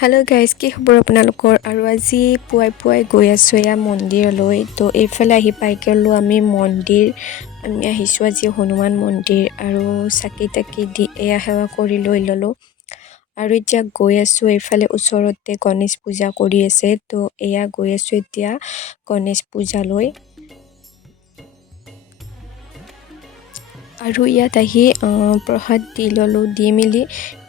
Hello' guys, কি খবৰ আপোনালোকৰ? আৰু আজি পুৱাই পুৱাই গৈ আছোঁ এয়া মন্দিৰলৈ। তো এইফালে আহি পাই গ'লোঁ আমি মন্দিৰ। আমি আহিছোঁ আজি হনুমান মন্দিৰ আৰু চাকি তাকি দি এয়া সেৱা কৰি লৈ ল'লোঁ। আৰু এতিয়া গৈ আছোঁ এইফালে ওচৰতে গণেশ পূজা কৰি আছে। তো এয়া গৈ আছোঁ এতিয়া গণেশ পূজালৈ। আৰু ইয়াত আহি প্ৰসাদ দি ল'লোঁ, দি মেলি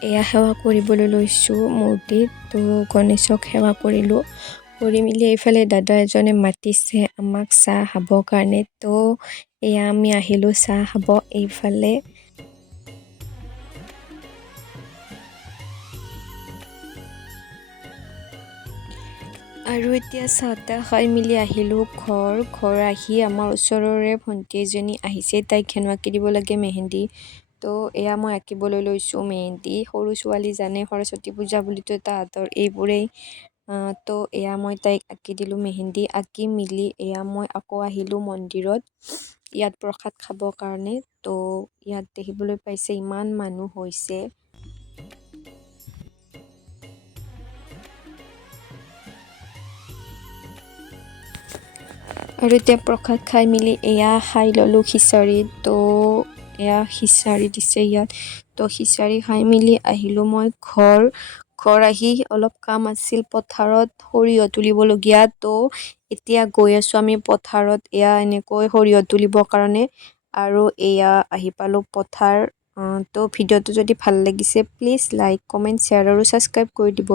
এয়া সেৱা কৰিবলৈ লৈছোঁ মূৰ্তিত। তো গণেশক সেৱা কৰিলোঁ, কৰি মেলি এইফালে দাদা এজনে মাতিছে আমাক চাহ খাবৰ কাৰণে। তো এয়া আমি আহিলোঁ চাহ খাব এইফালে। আৰু এতিয়া চাহ তাহ খাই মেলি আহিলোঁ ঘৰ আহি আমাৰ ওচৰৰে ভণ্টি এজনী আহিছে, তাইক সেনো আঁকি দিব লাগে মেহেন্দি। তো এয়া মই আঁকিবলৈ লৈছোঁ মেহেন্দি। সৰু ছোৱালী জানে সৰস্বতী পূজা বুলিতো তাহাঁতৰ এইবোৰেই। তো এয়া মই তাইক আঁকি দিলোঁ মেহেন্দি। আঁকি মেলি এয়া মই আকৌ আহিলোঁ মন্দিৰত ইয়াত প্ৰসাদ খাবৰ কাৰণে। তো ইয়াত দেখিবলৈ পাইছে ইমান মানুহ হৈছে। আৰু এতিয়া প্ৰসাদ খাই মেলি এয়া খাই ল'লোঁ খিচাৰি। তো এয়া খিচাৰি দিছে ইয়াত। তো খিচাৰি খাই মেলি আহিলোঁ মই ঘৰ আহি অলপ কাম আছিল পথাৰত সৰিয়হ তুলিবলগীয়া। তো এতিয়া গৈ আছোঁ আমি পথাৰত এয়া এনেকৈ সৰিয়হ তুলিবৰ কাৰণে। আৰু এয়া আহি পালোঁ পথাৰ। তো ভিডিঅ'টো যদি ভাল লাগিছে প্লিজ লাইক কমেণ্ট শ্বেয়াৰ আৰু ছাবস্ক্ৰাইব কৰি দিব।